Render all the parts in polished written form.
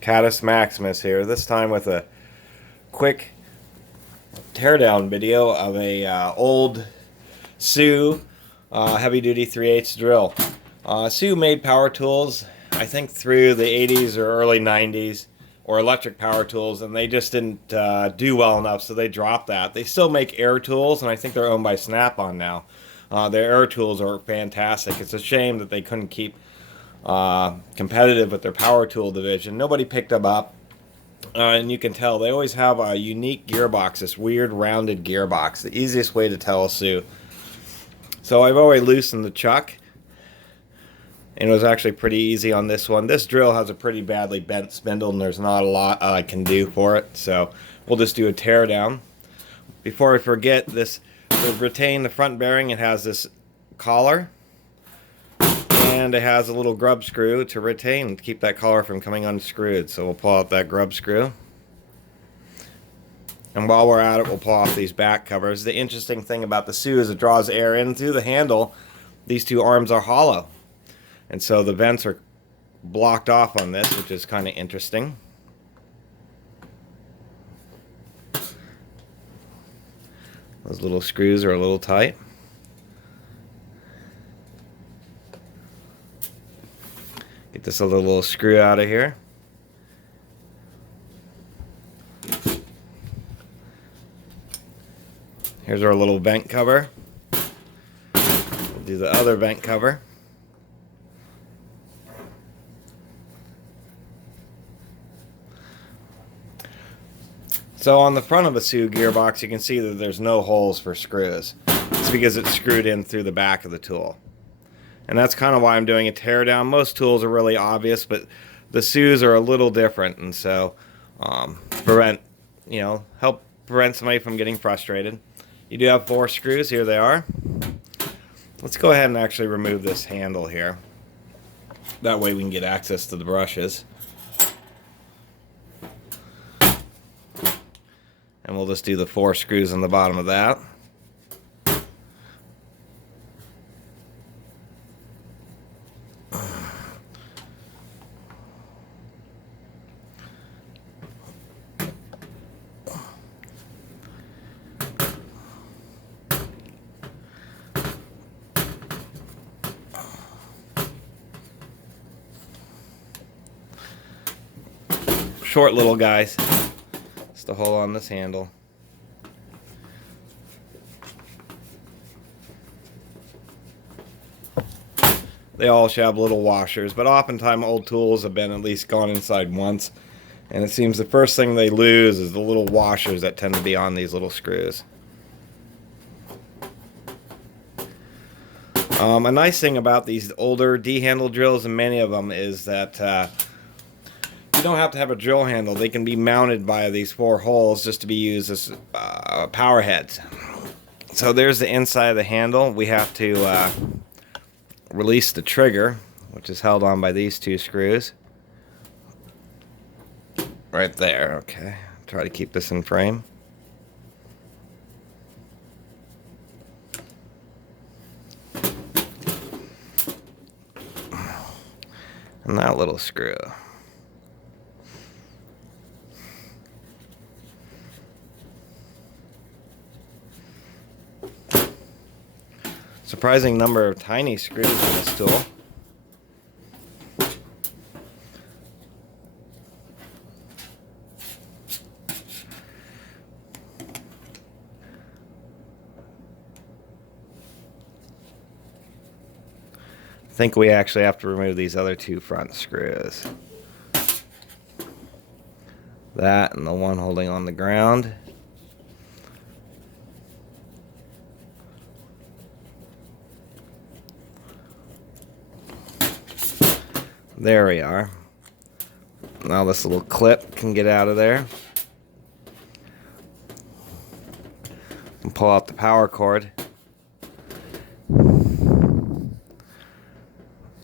Catus Maximus here, this time with a quick teardown video of a old Sioux heavy-duty 3/8 drill. Sioux made power tools, I think through the 80s or early 90s, or electric power tools, and they just didn't do well enough, so they dropped that. They still make air tools, and I think they're owned by Snap-on now. Their air tools are fantastic. It's a shame that they couldn't keep competitive with their power tool division. Nobody picked them up, and you can tell they always have a unique gearbox, this weird rounded gearbox. The easiest way to tell a Sioux. So I've already loosened the chuck, and it was actually pretty easy on this one. This drill has a pretty badly bent spindle, and there's not a lot I can do for it, so we'll just do a tear down. Before I forget, this to retain the front bearing, it has this collar, and it has a little grub screw to retain, to keep that collar from coming unscrewed. So we'll pull out that grub screw. And while we're at it, we'll pull off these back covers. The interesting thing about the Sioux is it draws air in through the handle. These two arms are hollow, and so the vents are blocked off on this, which is kind of interesting. Those little screws are a little tight. Get this other little screw out of here. Here's our little vent cover. We'll do the other vent cover. So on the front of a Sioux gearbox, you can see that there's no holes for screws. It's because it's screwed in through the back of the tool. And that's kind of why I'm doing a tear down. Most tools are really obvious, but the Sioux are a little different, and so help prevent somebody from getting frustrated. You do have 4 screws. Here they are. Let's go ahead and actually remove this handle here. That way we can get access to the brushes. And we'll just do the 4 screws on the bottom of that. Short little guys. Just to hold on this handle. They all should have little washers, but oftentimes old tools have been at least gone inside once, and it seems the first thing they lose is the little washers that tend to be on these little screws. A nice thing about these older D-handle drills, and many of them, is that you don't have to have a drill handle. They can be mounted by these 4 holes just to be used as power heads. So there's the inside of the handle. We have to release the trigger, which is held on by these 2 screws. Right there, okay. Try to keep this in frame. And that little screw. Surprising number of tiny screws in this tool. I think we actually have to remove these other 2 front screws. That and the one holding on the ground. There we are. Now this little clip can get out of there. And pull out the power cord.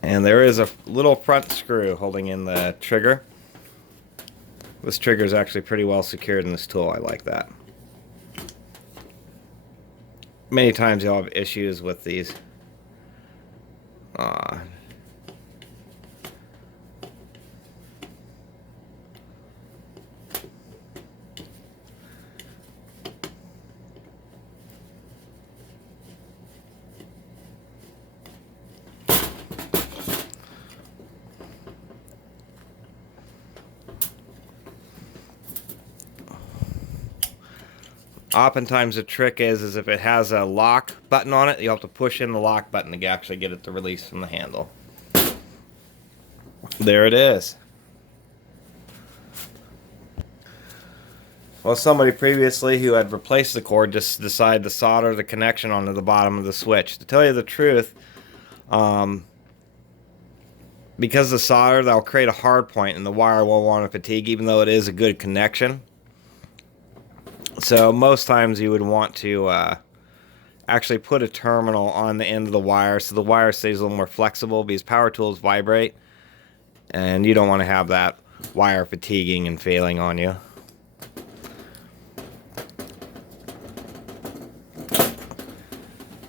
And there is a little front screw holding in the trigger. This trigger is actually pretty well secured in this tool. I like that. Many times you'll have issues with these Oftentimes the trick is if it has a lock button on it, you have to push in the lock button to actually get it to release from the handle. There it is. Well, somebody previously who had replaced the cord just decided to solder the connection onto the bottom of the switch. To tell you the truth, because the solder, that'll create a hard point and the wire won't want to fatigue, even though it is a good connection. So most times you would want to actually put a terminal on the end of the wire so the wire stays a little more flexible, because power tools vibrate and you don't want to have that wire fatiguing and failing on you.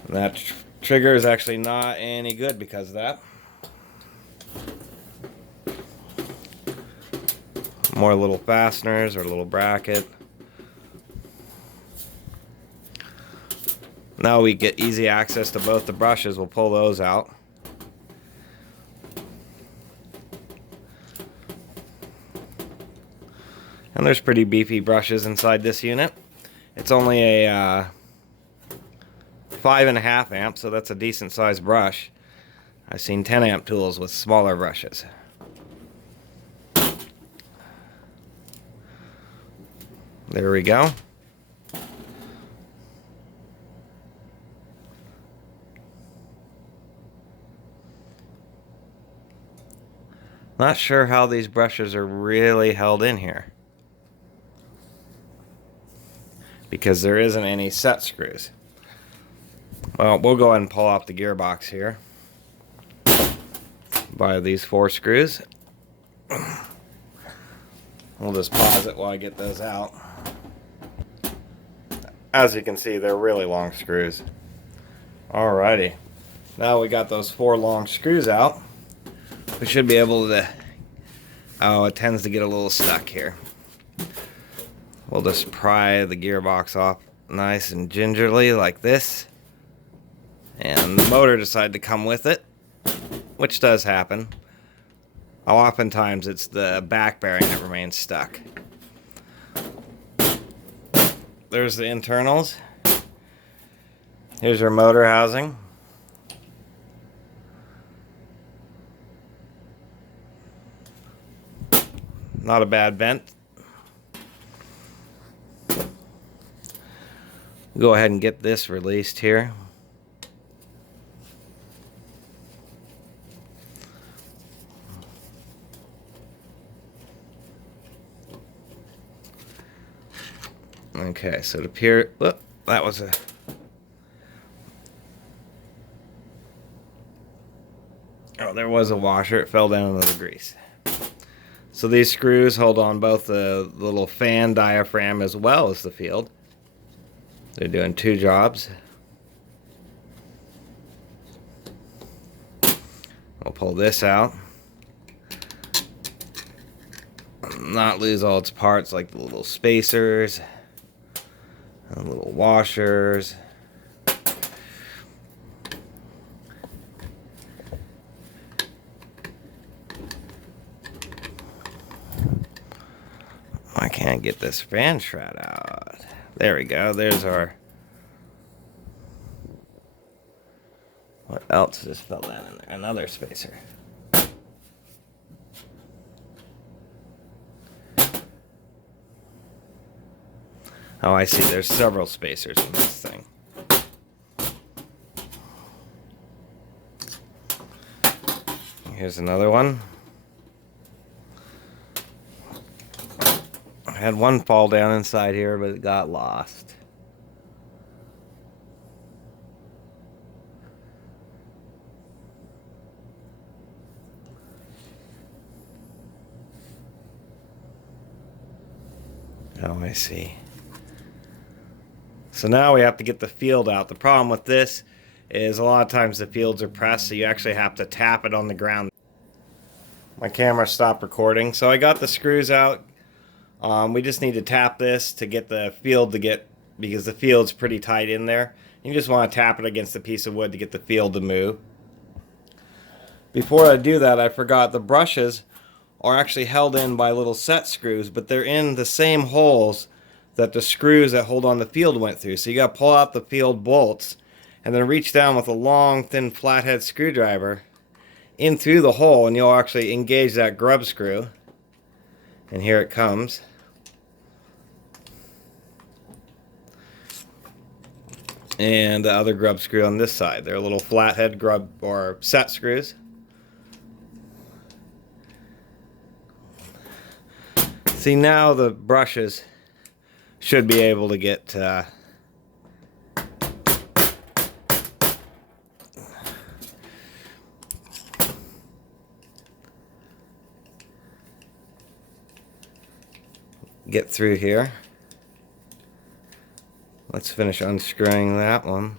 That trigger is actually not any good because of that. More little fasteners or a little bracket. Now we get easy access to both the brushes. We'll pull those out. And there's pretty beefy brushes inside this unit. It's only a 5.5 amp, so that's a decent sized brush. I've seen 10 amp tools with smaller brushes. There we go. Not sure how these brushes are really held in here, because there isn't any set screws. Well, we'll go ahead and pull off the gearbox here by these 4 screws. We'll just pause it while I get those out. As you can see, they're really long screws. Alrighty. Now we got those 4 long screws out. We should be able to... Oh, it tends to get a little stuck here. We'll just pry the gearbox off nice and gingerly like this. And the motor decided to come with it, which does happen. Oftentimes it's the back bearing that remains stuck. There's the internals. Here's your motor housing. Not a bad vent. Go ahead and get this released here. Okay, so to peer, whoop, that was a... Oh, there was a washer. It fell down into the grease. So these screws hold on both the little fan diaphragm as well as the field. They're doing 2 jobs. I'll pull this out. Not lose all its parts, like the little spacers and little washers. I can't get this fan shroud out. There we go. There's our... What else just fell down in there? Another spacer. Oh, I see. There's several spacers in this thing. Here's another one. I had one fall down inside here, but it got lost. Oh, I see. So now we have to get the field out. The problem with this is a lot of times the fields are pressed, so you actually have to tap it on the ground. My camera stopped recording, so I got the screws out. We just need to tap this to get the field to get, because the field's pretty tight in there. You just want to tap it against a piece of wood to get the field to move. Before I do that, I forgot the brushes are actually held in by little set screws, but they're in the same holes that the screws that hold on the field went through. So you got to pull out the field bolts and then reach down with a long, thin flathead screwdriver in through the hole, and you'll actually engage that grub screw. And here it comes. And the other grub screw on this side. They're little flathead grub or set screws. See, now the brushes should be able to get through here. Let's finish unscrewing that one.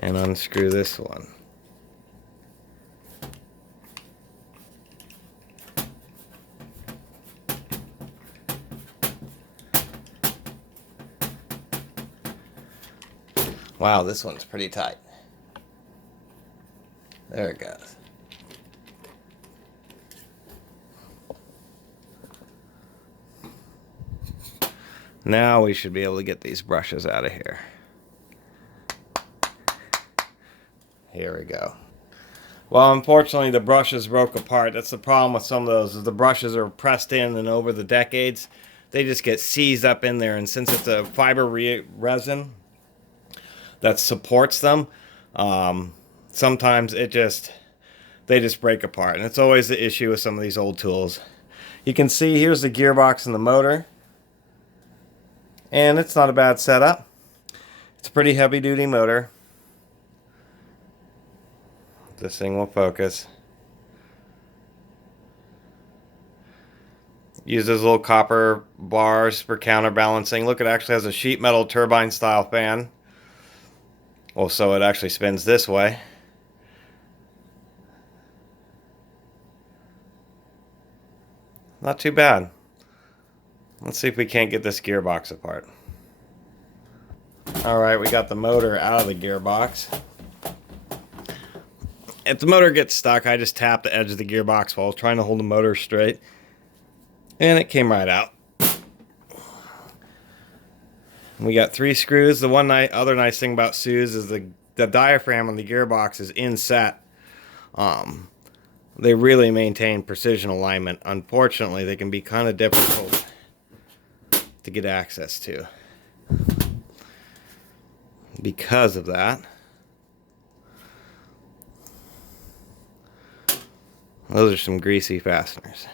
And unscrew this one. Wow, this one's pretty tight. There it goes. Now we should be able to get these brushes out of here. Here we go. Well, unfortunately, the brushes broke apart. That's the problem with some of those, is the brushes are pressed in, and over the decades, they just get seized up in there. And since it's a fiber resin that supports them, sometimes they just break apart. And it's always the issue with some of these old tools. You can see here's the gearbox and the motor. And it's not a bad setup. It's a pretty heavy duty motor. This thing will focus. Uses little copper bars for counterbalancing. Look, it actually has a sheet metal turbine style fan. Well, so it actually spins this way. Not too bad. Let's see if we can't get this gearbox apart. Alright, we got the motor out of the gearbox. If the motor gets stuck, I just tap the edge of the gearbox while trying to hold the motor straight. And it came right out. We got 3 screws. The other nice thing about Sioux is the diaphragm on the gearbox is inset. They really maintain precision alignment. Unfortunately, they can be kind of difficult to get access to. Because of that, those are some greasy fasteners.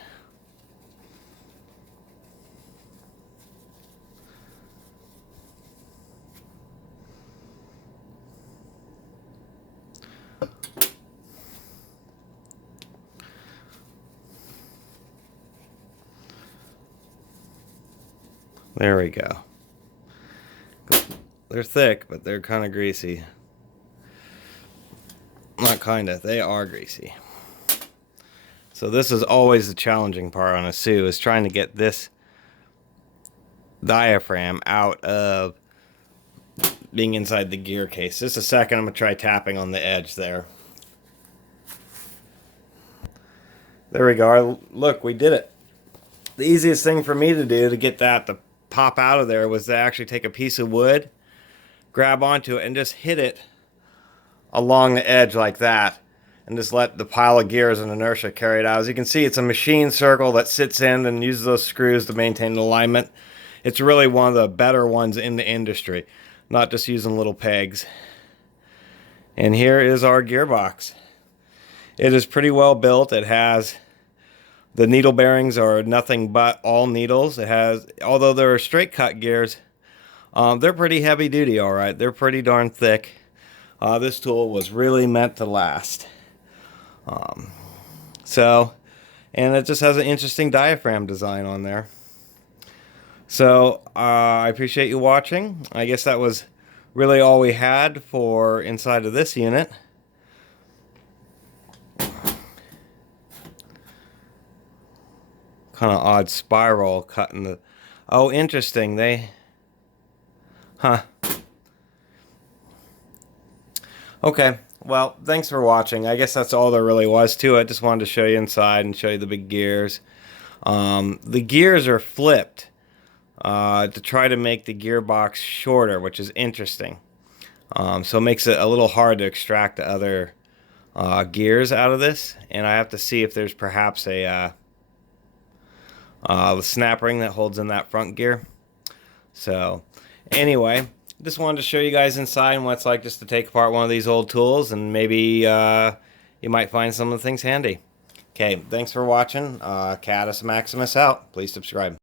There we go. They're thick, but they're kind of greasy. Not kind of, they are greasy. So this is always the challenging part on a Sioux, is trying to get this diaphragm out of being inside the gear case. Just a second, I'm going to try tapping on the edge there. There we go. Look, we did it. The easiest thing for me to do to get that to pop out of there was to actually take a piece of wood, grab onto it, and just hit it along the edge like that, and just let the pile of gears and inertia carry it out. As you can see, it's a machine circle that sits in and uses those screws to maintain the alignment. It's really one of the better ones in the industry, not just using little pegs. And here is our gearbox. It is pretty well built. It has, the needle bearings are nothing but all needles. It has, although there are straight cut gears, they're pretty heavy duty, all right. They're pretty darn thick. This tool was really meant to last. And it just has an interesting diaphragm design on there. So I appreciate you watching. I guess that was really all we had for inside of this unit. Kind of odd spiral cutting the... Oh, interesting. Huh. Okay. well, thanks for watching. I guess that's all there really was to it. Just wanted to show you inside and show you the big gears. The gears are flipped to try to make the gearbox shorter, which is interesting. So it makes it a little hard to extract the other gears out of this, and I have to see if there's perhaps a the snap ring that holds in that front gear. So anyway, just wanted to show you guys inside and what it's like just to take apart one of these old tools, and maybe you might find some of the things handy. Okay, thanks for watching. Catus Maximus out. Please subscribe.